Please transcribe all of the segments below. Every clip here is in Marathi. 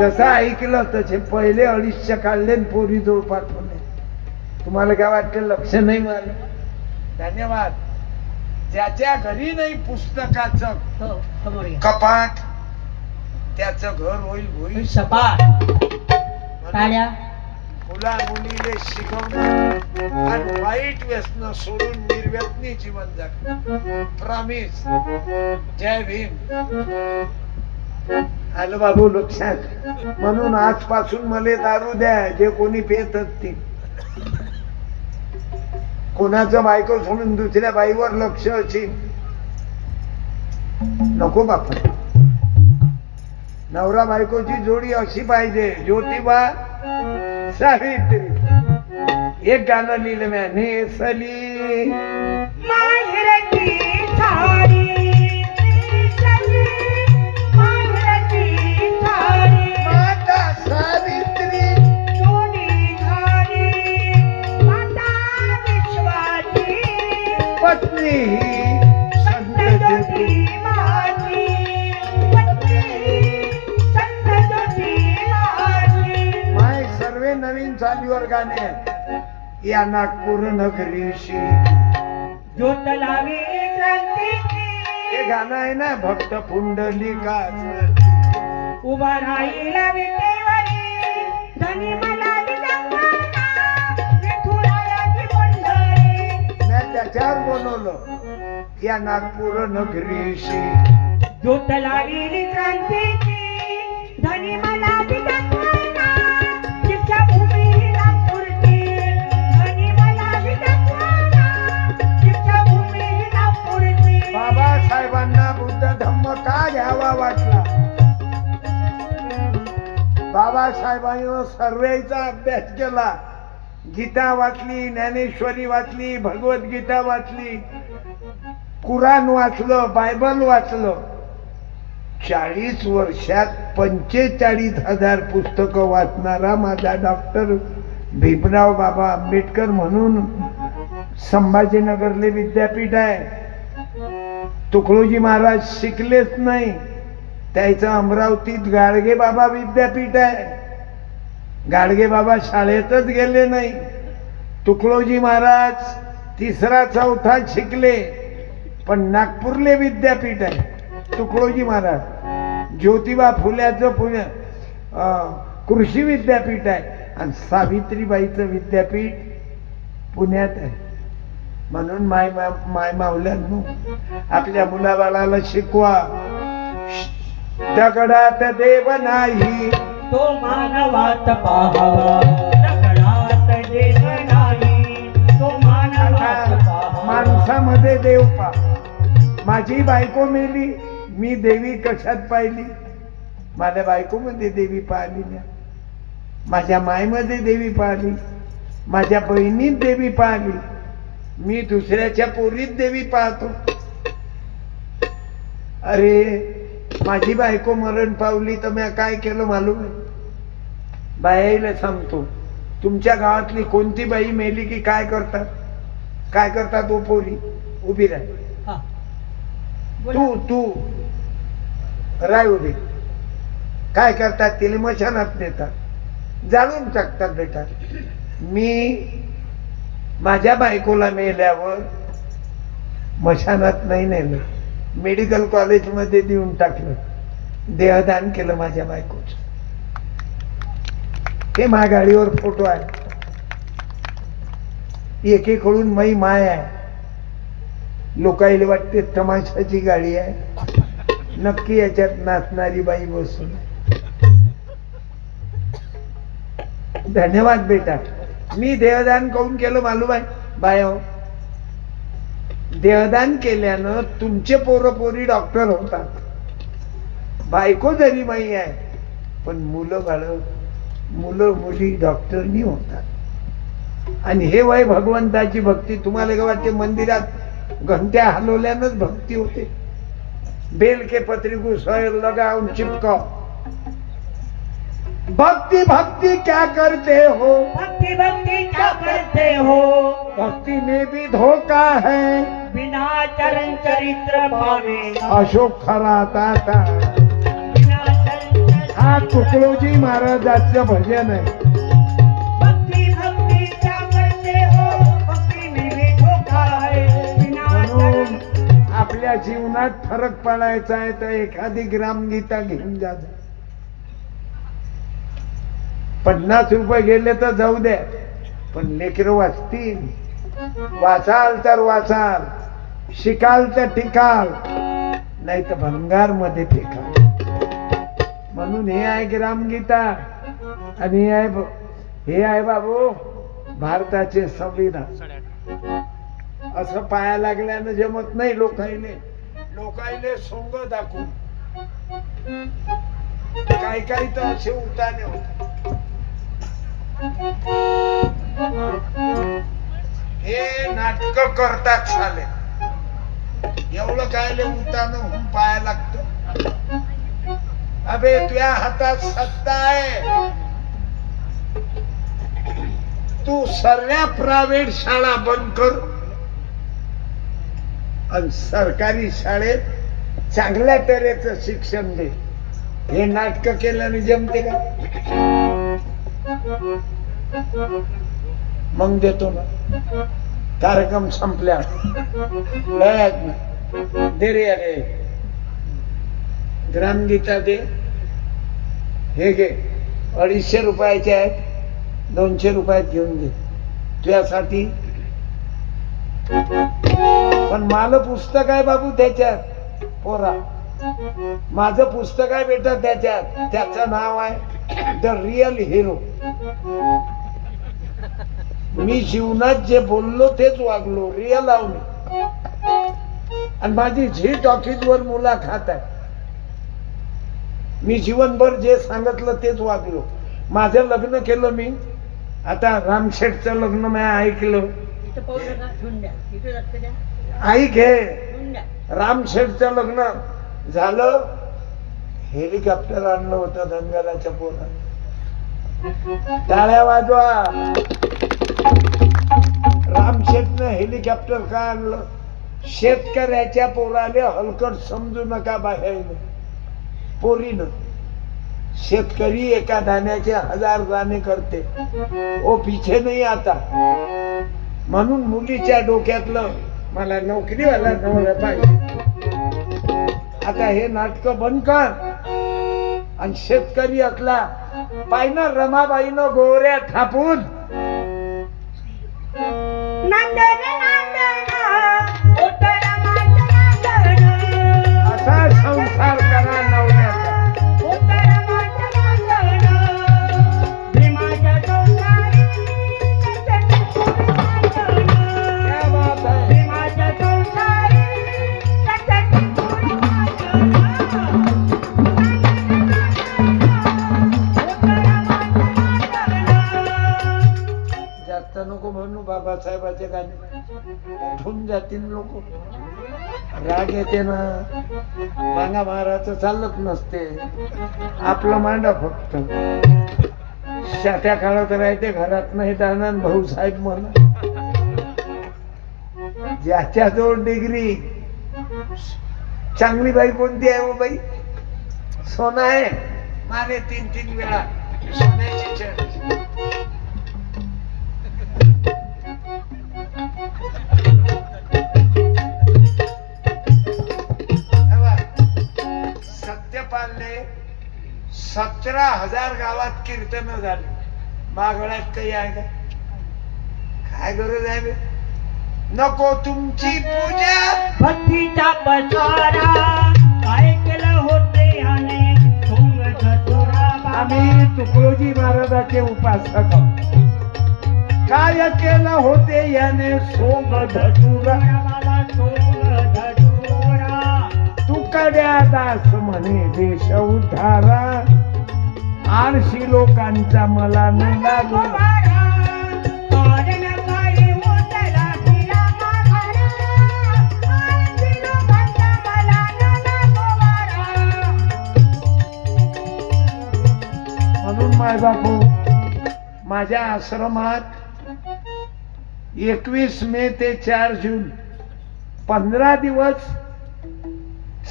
जसं ऐकलं तसे पहिले 250 काढले पोरी जवळ पाठवले. तुम्हाला काय वाटतं लक्ष नाही मला? धन्यवाद. ज्याच्या घरी नाही पुस्तकाचं कपाट त्याचं घर होईल होईल सपाट. मुला मुलीले शिकवणं आणि वाईट व्यसन सोडून निर्व्यसनी जीवन जगणं. प्रॉमिस. जय भीम. आलं बाबू लक्षात. म्हणून आजपासून मला दारू द्या जे कोणी पेत असतील. कोणाचं बायको सोडून दुसऱ्या बाईवर लक्ष असेल नको बापा. नवरा बायकोची जोडी अशी पाहिजे ज्योतिबा सावित्री. एक गाणं लिहिलं म्या. नेसली माहेरची साडी, नेसली माहेरची साडी, माता सावित्री जोडी झाली माता विश्वाची, पत्नी ही संत ज्योती. माझी पत्नी संत ज्योती माझी. माय सर्वे नवीन चालीवर गाणे आहेत. या नागपूर नगरीशी ज्योत लावी क्रांतीची, हे गाणं आहे ना भक्त पुंडलिकाच. उभा राहिला विटेवरी धनी मला विडंबना, विठुरायाची पंढरी. मी त्याच्यावर बोलवलं या नागपूर नगरीशी. ज्योत लावली क्रांतीची धनी मला विडंबना, दीक्षाभूमी नागपूरची धनी मला विडंबना, दीक्षाभूमी नागपूरची. बाबासाहेबांना बुद्ध धम्म का घ्यावा वाटला? बाबासाहेबांनी सर्वेचा अभ्यास केला. गीता वाचली, ज्ञानेश्वरी वाचली, भगवद्गीता वाचली, कुराण वाचलं, बायबल वाचलं. 40 वर्षात 45,000 पुस्तकं वाचणारा माझा डॉक्टर भीमराव बाबा आंबेडकर म्हणून संभाजीनगरले विद्यापीठ आहे. तुकडोजी महाराज शिकलेच नाही. त्याचं अमरावतीत गाडगे बाबा विद्यापीठ आहे. गाडगे बाबा शाळेतच गेले नाही. तुकडोजी महाराज 3रा 4था शिकले पण नागपूरले विद्यापीठ आहे तुकडोजी महाराज. ज्योतिबा फुल्याचं पुणे कृषी विद्यापीठ आहे आणि सावित्रीबाईचं विद्यापीठ पुण्यात आहे. म्हणून माय मावल्यांनो आपल्या मुलाबाळाला शिकवा. दगडात देव नाही तो मानवात पाहावा, दगडात देव नाही तो मानवात पाहावा. माणसामध्ये देव पा. माझी बायको मेली, मी देवी कशात पाहिली? माझ्या बायकोमध्ये देवी पाहिली ना. माझ्या मायमध्ये देवी पाहिली, माझ्या बहिणीत देवी पाहिली. मी दुसऱ्याच्या पोरीत देवी पाहतो. अरे माझी बायको मरण पावली तर मी काय केलं मालूम आहे? बायाला सांगतो, तुमच्या गावातली कोणती बाई मेली की काय करतात? काय करतात? ओ पोरी उभी राह, तू राय उभी. काय करतात? तिला मशानात नेतात, जाळून टाकतात. बेटा मी माझ्या बायकोला मेल्यावर मशानात नाही नेलं, मेडिकल कॉलेजमध्ये देऊन टाकलं, देहदान केलं माझ्या बायकोच. हे माझ्या गाडीवर फोटो आहे. एकीकडून मै माय आहे. लोकायला वाटते तमाशाची गाडी आहे, नक्की याच्यात नाचणारी बाई बसून. धन्यवाद बेटा. मी देहदान काऊन केलं मालूम आहे? बायो, देहदान केल्यानं तुमचे पोरं पोरी डॉक्टर होतात. बायको जरी माई आहे पण मुलं मुली डॉक्टरनी होतात. आणि हे वय भगवंताची भक्ती. तुम्हाला काय वाटते मंदिरात घंट्या हलवल्यानंच भक्ती होते? बेल के पत्री को सर लगाओ चिपकाओ. भक्ति भक्ति क्या करते हो? भक्ति भक्ति क्या करते हो? भक्ति में भी धोखा है, बिना चरण चरित्र पावे अशोक खराता था. बिना चरण हा तुकडोजी महाराजाचं भजन आहे. भक्ती भक्तीच्या करते हो भक्ती मेरे ठोकाय म्हणून आपल्या जीवनात फरक पडायचा आहे तर एखादी ग्रामगीता घेऊन जा. 50 रुपये गेले तर जाऊ द्या, पण लेकरं वाचतील. वाचाल तर वाचाल, शिकाल तर टिकाल, नाही तर भंगार मध्ये टिकाल. म्हणून हे आहे ग्रामगीता आणि हे आहे बाबू भारताचे संविधान. असं पाया लागल्यानं जमत नाही. लोकायले सोंग दाखवून काही काही तर असे उताने होते. हे नाटक करतात साले. एवढं कायले उतानं होऊन पाया लागतं. अबे तुझ्या हातात सत्ता आहे. तू सर्व प्रायव्हेट शाळा बंद कर आणि सरकारी शाळेत चांगल्या तऱ्हेचं शिक्षण दे. हे नाटक केल्याने जमते का? मग देतो ना. कार्यक्रम संपल्या दे रे. अरे ग्रामगीता दे. हे घे, 250 रुपयाचे आहेत, 200 रुपयात घेऊन दे तुझ्यासाठी. पण मला पुस्तक आहे बाबू त्याच्यात. पोरा माझं पुस्तक आहे बेटा त्याच्यात. त्याचं नाव आहे द रिअल हिरो. मी जीवनात जे बोललो तेच वागलो. रिअल आहो मी. आणि माझी झी टॉकीज वर मुलाखत आहे. मी जीवनभर जे सांगितलं तेच वागलो. माझं लग्न केलं मी. आता रामशेठचं लग्न मी ऐकलं. ऐक हे, रामशेठचं लग्न झालं. हेलिकॉप्टर आणलं होतं धनगराच्या पोरात. टाळ्या वाजवा. रामशेठनं हेलिकॉप्टर का आणलं? शेतकऱ्याच्या पोराले हलकट समजू नका बाहेर. पोरीनं शेतकरी एका दाण्याचे 1000 दाणे करते. ओ पीछे नाही आता. म्हणून मुलीच्या डोक्यातलं मला नोकरीवाला नवरा पाहिजे. आता हे नाटक बंद कर आणि शेतकरी असला पाहिजे. रमाबाईनं गोऱ्या थापून असा संसार करा नवऱ्याचा. क्या बात है. जास्त नको म्हणू. बाबासाहेबाचे गाणे उठून जातील लोक. राग येते ना. मांगा महाराज चालत नसते. आपलं मांडा फक्त. त्या काळात राहते घरात नाही जाणार. भाऊसाहेब म्हणा ज्याच्या जवळ डिग्री. चांगली बाई कोणती आहे? हो बाई सोना आहे. मारे 3-3 वेळा सोन्याची चेन. सत्यपालने 17,000 गावात कीर्तन झाले. मागळ्यात काही आहे का? काय गरज आहे बे? नको तुमची पूजा. भक्तीचा पसारा काय केलं होते याने सोंग धतुरा. आम्ही तुकडोजी महाराजाचे उपासक आहोत. काय केलं होते याने सोंग धतुरा. तुकड्या दास म्हणे देश उद्धारा. 800 लोकांचा मला न लागू. म्हणून माय बापू माझ्या आश्रमात 21 मे ते 4 जून 15 दिवस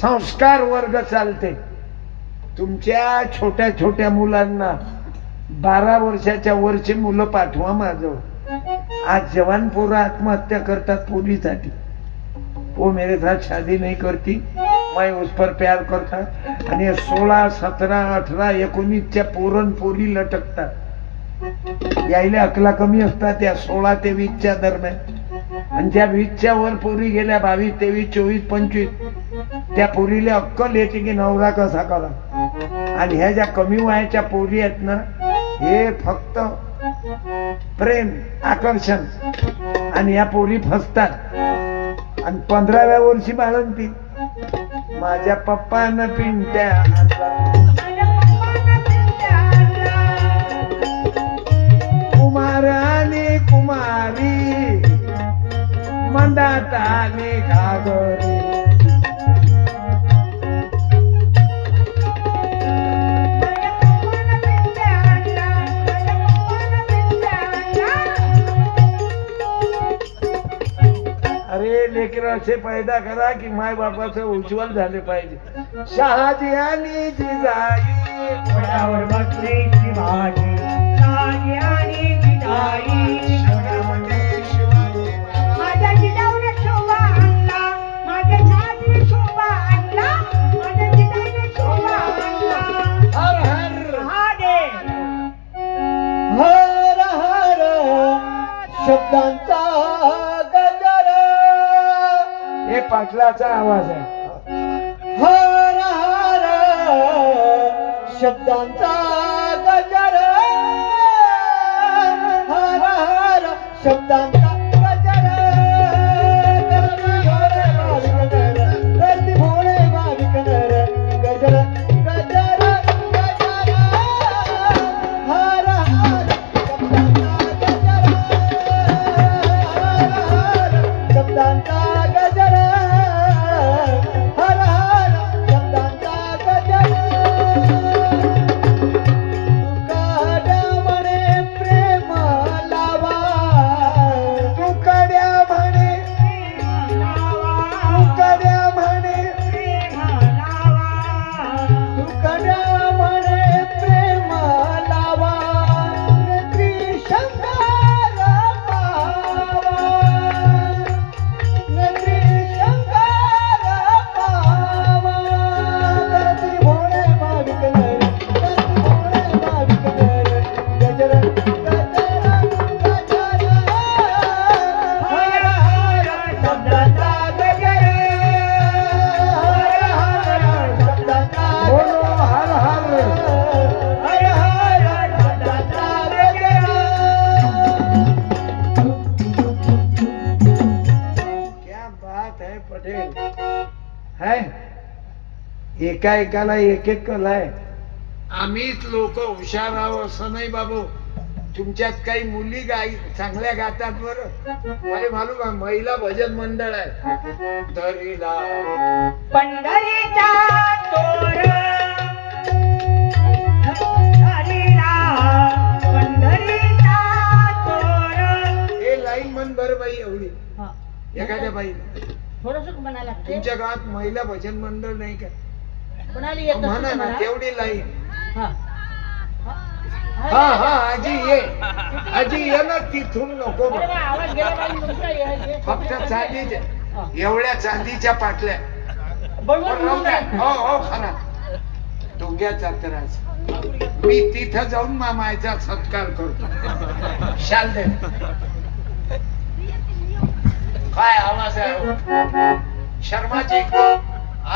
संस्कार वर्ग चालते. तुमच्या छोट्या छोट्या मुलांना 12 वर्षाच्या वरचे मुलं पाठवा माझं. आज जवान पोरं आत्महत्या करतात पोरीसाठी. वो मेरे साथ शादी नहीं करती, मैं उस पर प्यार करता. आणि 16, 17, 18, 19च्या पोरन पोरी लटकतात. यायला अकला कमी असतात त्या 16 ते 20च्या दरम्यान. आणि ज्या 20च्या वर पोरी गेल्या 22, 23, 24, 25 त्या पोरीला अक्कल येते की नवरा कसा करा. आणि ह्या ज्या कमी वयाच्या पोरी आहेत ना, हे फक्त प्रेम आकर्षण आणि या पोरी फसतात. आणि 15व्या वर्षी बाळंती माझ्या पप्पानं पिंट्या कुमार आणि कुमारी मंदात आणि घागरी. अरे लेकर असे पैदा करा की माय बापाचं उज्ज्वल झाले पाहिजे. शहाजी आणि जिजाई घोड्यावर बसले शिवाजी, शहाजी आणि जिजाई. माझ्या जिजाऊने शोभा आणला, माझ्या शहाजीने शोभा आणला, माझ्या जिजाऊने शोभा आणला. हर हर महादेव. हर हर शब्दांचा गजर, हे पाटलाचा आवाज आहे. हर हर शब्दांचा गजर, हर हर शब्दांचा गजर. गर्दी भोळे भाविक नर, गजर गजर गजर. हर हर शब्दांचा गजर, हर हर शब्दांचा गजर, हर हर शब्दांचा गजर. तुकाड्या म्हणे प्रेम लावा, तुकड्या म्हणे, तुकड्या म्हणे, तुकाड्या म्हणे प्रेम लावा, नेत्री शंकर पावा, नेत्री शंकर पावा. गर्दी भोळे भाविक नर, गर्दी भोळे भाविक नर, गजर गजर गजर. हर हर शब्दांचा गजर, हर हर शब्दांचा बोलो हर हर. हर हर शब्दांचा गजर. क्या बात है पटेल. है एका एकाला एक एक कला आहे. आम्हीच लोक हुशार आहोत असं नाही बाबू. तुमच्यात काही मुली गाई चांगल्या गातात बरं. मला मालूम आहे महिला भजन मंडळ आहे. दरीला पंढरीचा तोर हरीला, पंढरीचा तोर. हे लाईन म्हण बरं बाई एवढी हा. एखाद्या बाई. थोडंसं म्हणायला लागते. तुमच्या गावात महिला भजन मंडळ नाही का? कोणाला येत म्हणा नसेल ना म्हणा. तेवढी लाईन. हा. हा हा आजी ये, आजी ये ना तिथून नको अरे वा, आवाज गेला पाहिजे तुमचा. फक्त चांदीच्या एवढ्या चांदीच्या पाटल्या. बरोबर राहू द्या. हो हो खरा डोंग्याचा त्रास. मी तिथं जाऊन मामाचा सत्कार करतो. शाल दे. काय आवाज आहे हो? शर्माजी